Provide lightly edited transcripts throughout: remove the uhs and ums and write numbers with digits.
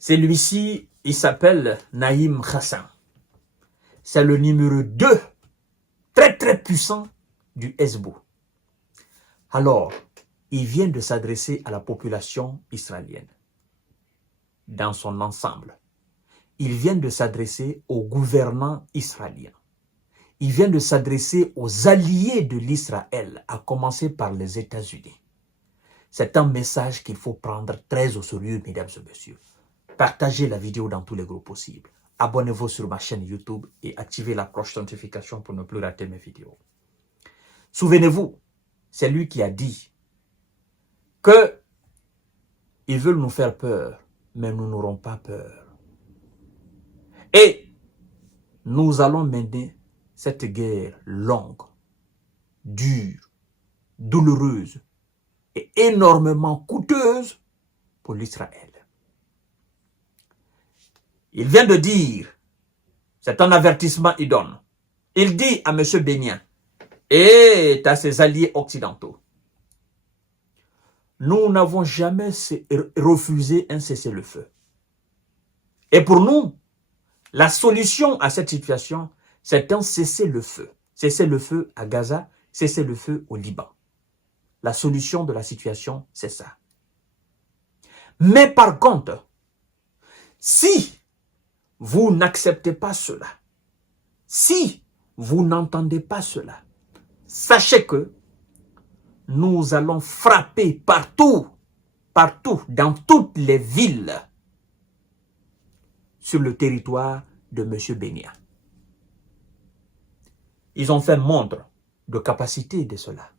Celui-ci, il s'appelle Naïm Qassem. C'est le numéro 2, très puissant du Hezbollah. Alors, il vient de s'adresser à la population israélienne dans son ensemble. Il vient de s'adresser aux gouvernants israéliens. Il vient de s'adresser aux alliés de l'Israël, à commencer par les États-Unis. C'est un message qu'il faut prendre très au sérieux, mesdames et messieurs. Partagez la vidéo dans tous les groupes possibles. Abonnez-vous sur ma chaîne YouTube et activez la cloche de notification pour ne plus rater mes vidéos. Souvenez-vous, c'est lui qui a dit que ils veulent nous faire peur, mais nous n'aurons pas peur. Et nous allons mener cette guerre longue, dure, douloureuse et énormément coûteuse pour l'Israël. Il vient de dire, c'est un avertissement qu'il donne. Il dit à M. Benyan et à ses alliés occidentaux, nous n'avons jamais refusé un cessez-le-feu. Et pour nous, la solution à cette situation, c'est un cessez-le-feu. Cessez-le-feu à Gaza, cessez-le-feu au Liban. La solution de la situation, c'est ça. Mais par contre, si vous n'acceptez pas cela, si vous n'entendez pas cela, sachez que nous allons frapper partout, dans toutes les villes, sur le territoire de M. Benyan. Ils ont fait montre de capacité de cela.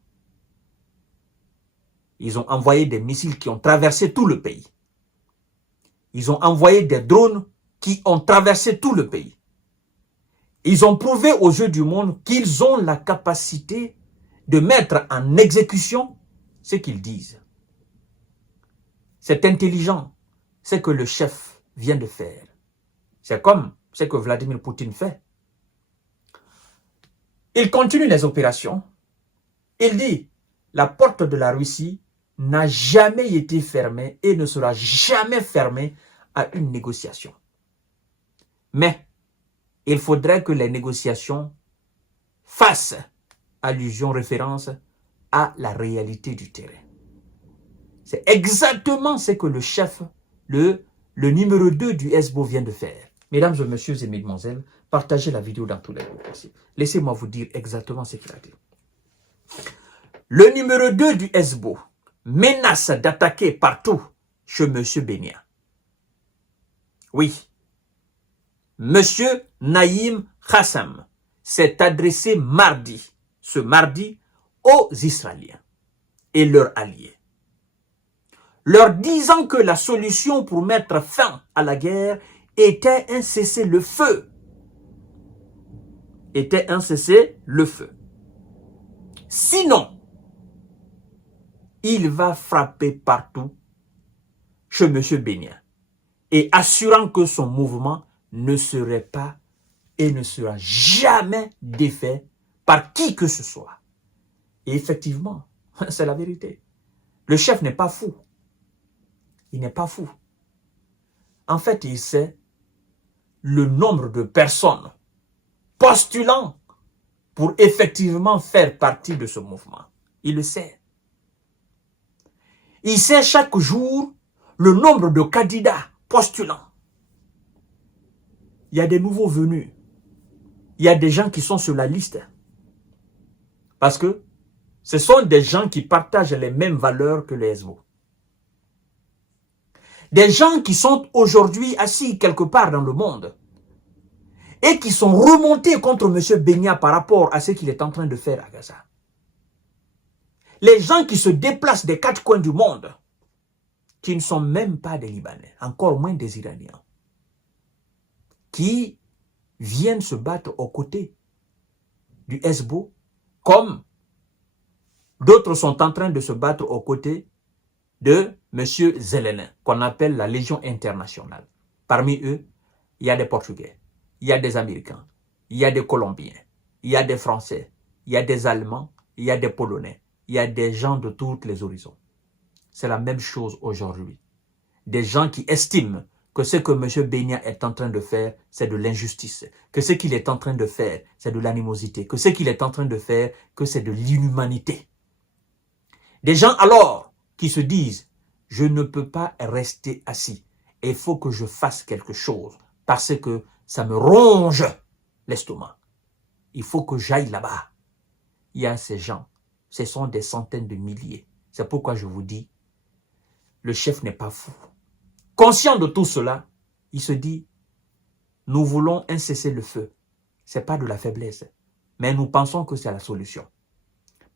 Ils ont envoyé des missiles qui ont traversé tout le pays. Ils ont envoyé des drones qui ont traversé tout le pays. Ils ont prouvé aux yeux du monde qu'ils ont la capacité de mettre en exécution ce qu'ils disent. C'est intelligent ce que le chef vient de faire. C'est comme ce que Vladimir Poutine fait. Il continue les opérations. Il dit, la porte de la Russie n'a jamais été fermée et ne sera jamais fermée à une négociation. Mais il faudrait que les négociations fassent allusion, référence à la réalité du terrain. C'est exactement ce que le chef, le numéro 2 du Hezbollah vient de faire. Mesdames et messieurs et mesdemoiselles, partagez la vidéo dans tous les groupes possibles. Laissez-moi vous dire exactement ce qu'il a dit. Le numéro 2 du Hezbollah menace d'attaquer partout chez M. Benyan. Oui. M. Naïm Qassem s'est adressé ce mardi, aux Israéliens et leurs alliés, leur disant que la solution pour mettre fin à la guerre était un cessez-le-feu. Sinon, il va frapper partout chez M. Benyan et assurant que son mouvement ne serait pas et ne sera jamais défait par qui que ce soit. Et effectivement, c'est la vérité. Le chef n'est pas fou. Il n'est pas fou. En fait, il sait le nombre de personnes postulant pour effectivement faire partie de ce mouvement. Il le sait. Il sait chaque jour le nombre de candidats postulants. Il y a des nouveaux venus. Il y a des gens qui sont sur la liste. Parce que ce sont des gens qui partagent les mêmes valeurs que les Hezbollah. Des gens qui sont aujourd'hui assis quelque part dans le monde et qui sont remontés contre M. Benyan par rapport à ce qu'il est en train de faire à Gaza. Les gens qui se déplacent des 4 coins du monde, qui ne sont même pas des Libanais, encore moins des Iraniens, qui viennent se battre aux côtés du Hezbollah, comme d'autres sont en train de se battre aux côtés de M. Zelensky, qu'on appelle la Légion internationale. Parmi eux, il y a des Portugais, il y a des Américains, il y a des Colombiens, il y a des Français, il y a des Allemands, il y a des Polonais, il y a des gens de tous les horizons. C'est la même chose aujourd'hui. Des gens qui estiment que ce que M. Benya est en train de faire, c'est de l'injustice, que ce qu'il est en train de faire, c'est de l'animosité, que ce qu'il est en train de faire, que c'est de l'inhumanité. Des gens alors qui se disent, je ne peux pas rester assis, il faut que je fasse quelque chose, parce que ça me ronge l'estomac. Il faut que j'aille là-bas. Il y a ces gens, ce sont des centaines de milliers. C'est pourquoi je vous dis, le chef n'est pas fou. Conscient de tout cela, il se dit, nous voulons un cessez-le-feu. Ce n'est pas de la faiblesse, mais nous pensons que c'est la solution.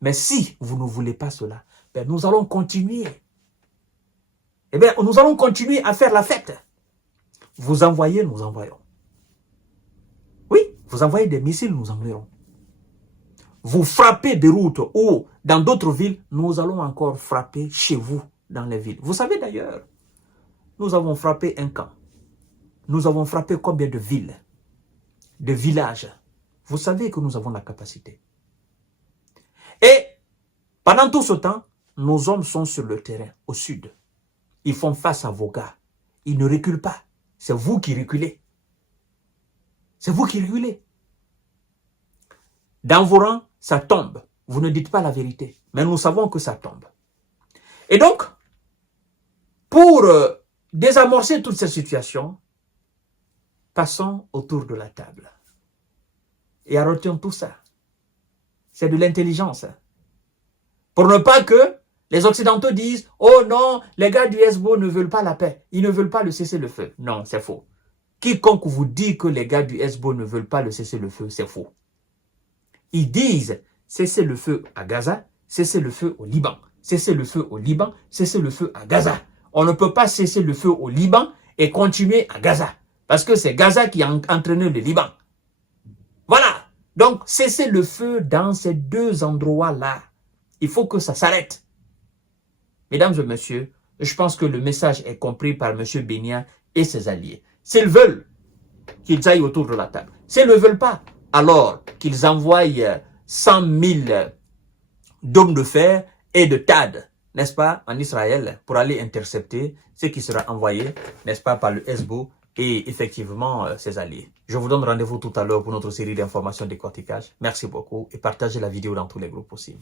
Mais si vous ne voulez pas cela, ben nous allons continuer. Eh bien, nous allons continuer à faire la fête. Vous envoyez, nous envoyons. Oui, vous envoyez des missiles, nous enverrons. Vous frappez des routes ou dans d'autres villes, nous allons encore frapper chez vous dans les villes. Vous savez d'ailleurs, nous avons frappé un camp. Nous avons frappé combien de villes, de villages. Vous savez que nous avons la capacité. Et pendant tout ce temps, nos hommes sont sur le terrain, au sud. Ils font face à vos gars. Ils ne reculent pas. C'est vous qui reculez. C'est vous qui reculez. Dans vos rangs, ça tombe. Vous ne dites pas la vérité. Mais nous savons que ça tombe. Et donc, pour désamorcer toute cette situation, passons autour de la table. Et arrêtons tout ça. C'est de l'intelligence. Pour ne pas que les Occidentaux disent « Oh non, les gars du Hezbollah ne veulent pas la paix. Ils ne veulent pas le cessez-le-feu. » Non, c'est faux. Quiconque vous dit que les gars du Hezbollah ne veulent pas le cessez-le-feu, c'est faux. Ils disent « Cessez-le-feu à Gaza, cessez-le-feu au Liban. Cessez-le-feu au Liban, cessez-le-feu à Gaza. » On ne peut pas cesser le feu au Liban et continuer à Gaza. Parce que c'est Gaza qui a entraîné le Liban. Voilà. Donc, cessez le feu dans ces deux endroits-là. Il faut que ça s'arrête. Mesdames et messieurs, je pense que le message est compris par M. Benya et ses alliés. S'ils veulent qu'ils aillent autour de la table. S'ils ne veulent pas, alors qu'ils envoient 100 000 d'hommes de fer et de TAD, n'est-ce pas, en Israël, pour aller intercepter ce qui sera envoyé, n'est-ce pas, par le Hezbollah et effectivement ses alliés. Je vous donne rendez-vous tout à l'heure pour notre série d'informations décortiquage. Merci beaucoup et partagez la vidéo dans tous les groupes possibles.